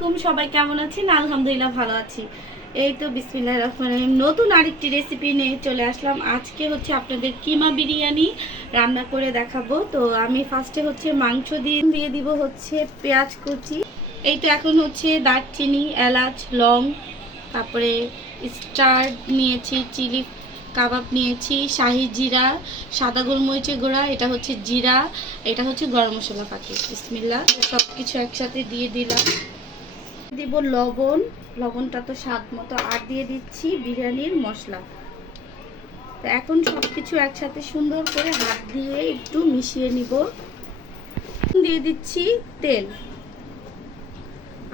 আলাইকুম, সবাই কেমন আছেন? আলহামদুলিল্লাহ ভালো আছি। এই তো বিসমিল্লাহির রহমানির রহিম, নতুন আরেকটি রেসিপি নিয়ে চলে আসলাম। আজকে হচ্ছে আপনাদের কিমা বিরিয়ানি রান্না করে দেখাবো। তো আমি ফার্স্টে হচ্ছে মাংস দিয়ে দিব হচ্ছে পেঁয়াজ কুচি। এই তো এখন হচ্ছে দারচিনি, এলাচ, লং, তারপরে স্টার নিয়েছি, চিলি কাবাব নিয়েছি, শাহি জিরা, সাদা গোলমরিচের গুঁড়া, এটা হচ্ছে জিরা, এটা হচ্ছে গরম মশলা পাতি। বিসমিল্লাহ, সব কিছু একসাথে দিয়ে দিলাম। দিব লবণ, লবণটা তো স্বাদ মতো, আর দিয়ে দিচ্ছি বিরিয়ানির মশলা। তো এখন সব কিছু একসাথে সুন্দর করে হাত দিয়ে একটু মিশিয়ে নিব। দিয়ে দিচ্ছি তেল,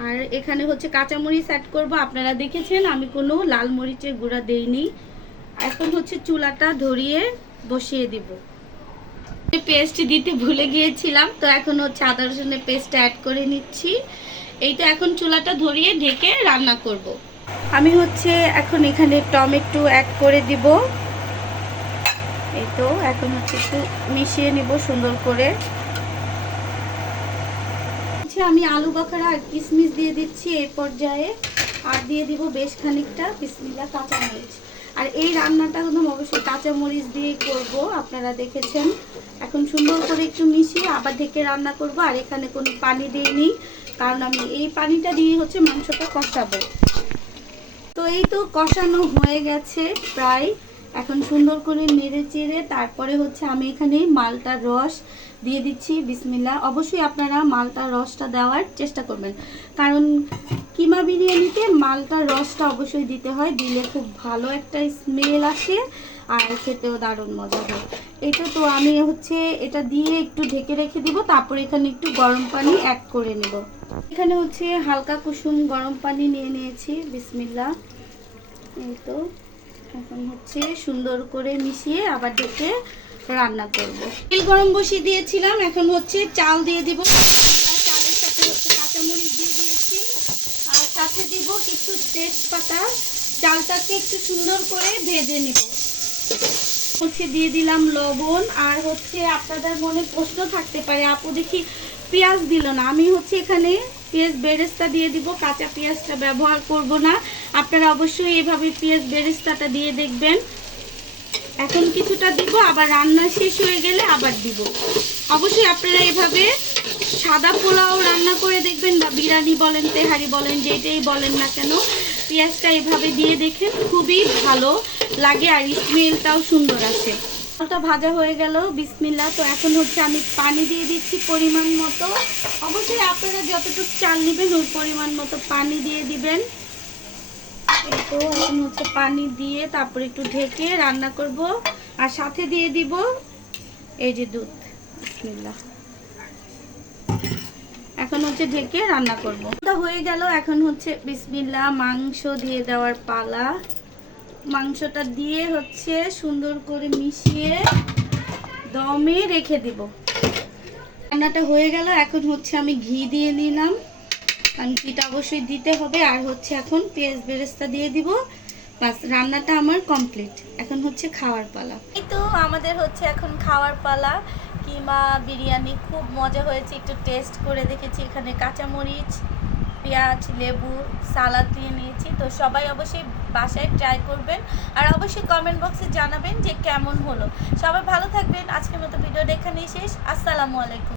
আর এখানে হচ্ছে কাঁচামরিচ অ্যাড করব। আপনারা দেখেছেন আমি কোনো লাল মরিচের গুঁড়া দেইনি। এখন হচ্ছে চুলাটা ধরিয়ে বসিয়ে দিব। পেস্ট দিতে ভুলে গিয়েছিলাম, তো এখন হচ্ছে আদা রসুনের পেস্টটা অ্যাড করে নিচ্ছি। এইটা এখন চুলাটা ধরিয়ে ঢেকে রান্না করব। আমি হচ্ছে এখন এখানে টমেটো অ্যাড করে দিব। এই তো এখন হচ্ছে একটু মিশিয়ে নিব সুন্দর করে। আমি আলু বখরা আর কিশমিশ দিয়ে দিচ্ছি এই পর্যায়ে, আর দিয়ে দিব বেশ খানিকটা বিসমিল্লাহ কাঁচামরিচ। আর এই রান্নাটা একদম অবশ্যই কাঁচামরিচ দিয়ে করব, আপনারা দেখেছেন। এখন সুন্দর করে একটু মিশিয়ে আবার ঢেকে রান্না করব। আর এখানে কোনো পানি দিইনি, কারণ আমি এই পানিটা দিয়ে হচ্ছে মাংসটা কষাবো। তো এই তো কষানো হয়ে গেছে প্রায়। এখন সুন্দর করে নেড়ে চেড়ে তারপরে হচ্ছে আমি এখানে মালটার রস দিয়ে দিচ্ছি। বিসমিল্লাহ, অবশ্যই আপনারা মালটার রসটা দেওয়ার চেষ্টা করবেন, কারণ কিমা বিরিয়ানিতে মালটার রসটা অবশ্যই দিতে হয়। দিলে খুব ভালো একটা স্মেল আসে আর খেতেও দারুণ মজা হয়। এটা তো আমি হচ্ছে এটা দিয়ে একটু ঢেকে রেখে দিব। তারপরে এখানে একটু গরম পানি অ্যাড করে নেব। এখানে হচ্ছে হালকা কুসুম গরম পানি নিয়ে নিয়েছি। বিসমিল্লাহ, এই তো এখন হচ্ছে সুন্দর করে মিশিয়ে আবার ঢেকে রান্না করব। তেল গরম বসিয়ে দিয়েছিলাম, এখন হচ্ছে চাল দিয়ে দিব। চালের সাথে হচ্ছে কাঁচামরিচ দিয়ে দিয়েছি, আর সাথে দিব কিছু তেজপাতা। চালটাকে একটু সুন্দর করে ভেজে নিব। হচ্ছে দিয়ে দিলাম লবণ। আর হচ্ছে আপনাদের মনে প্রশ্ন থাকতে পারে, আপু দেখি পেঁয়াজ দিল না। আমি হচ্ছে এখানে পেঁয়াজ বেরেস্তা দিয়ে দিব, কাঁচা পেঁয়াজটা ব্যবহার করব না। আপনারা অবশ্যই এভাবে পেঁয়াজ বেরেস্তাটা দিয়ে দেখবেন। এখন কিছুটা দিব, আবার রান্না শেষ হয়ে গেলে আবার দিব। অবশ্যই আপনারা এভাবে সাদা পোলাও রান্না করে দেখবেন, বা বিরিয়ানি বলেন, তেহারি বলেন, যেটাই বলেন না কেন, পেঁয়াজটা এভাবে দিয়ে দেখেন, খুবই ভালো লাগে আর স্মেলটাও সুন্দর আসে। চালটা ভাজা হয়ে গেল। বিসমিল্লাহ, তো এখন হচ্ছে আমি পানি দিয়ে দিচ্ছি পরিমাণ মতো। অবশ্যই আপনারা যতটুকু চাল নেবেন ওই পরিমাণ মতো পানি দিয়ে দিবেন। এই তো এখন হচ্ছে পানি দিয়ে তারপর একটু ঢেকে রান্না করব। আর সাথে দিয়ে দিব এই যে দুধ। বিসমিল্লাহ, এখন হচ্ছে ঢেকে রান্না করব। এটা হয়ে গেল। এখন হচ্ছে বিসমিল্লাহ মাংস দিয়ে দেওয়ার পালা। মাংসটা দিয়ে হচ্ছে সুন্দর করে মিশিয়ে দমে রেখে দিব। রান্নাটা হয়ে গেল। এখন হচ্ছে আমি ঘি দিয়ে নিলাম, কারণ ঘিটা অবশ্যই দিতে হবে। আর হচ্ছে এখন পেঁয়াজ বেরেস্তা দিয়ে দিব। বাস, রান্নাটা আমার কমপ্লিট। এখন হচ্ছে খাওয়ার পালা। এই তো আমাদের হচ্ছে এখন খাওয়ার পালা। কিমা বিরিয়ানি খুব মজা হয়েছে, একটু টেস্ট করে দেখেছি। এখানে কাঁচামরিচ, পেঁয়াজ, লেবু, সালাদ দিয়ে নিয়েছি। তো সবাই অবশ্যই বাসায় ট্রাই করবেন, আর অবশ্যই কমেন্ট বক্সে জানাবেন যে কেমন হলো। সবাই ভালো থাকবেন। আজকের মতো ভিডিওটা এখানেই শেষ। আসসালামু আলাইকুম।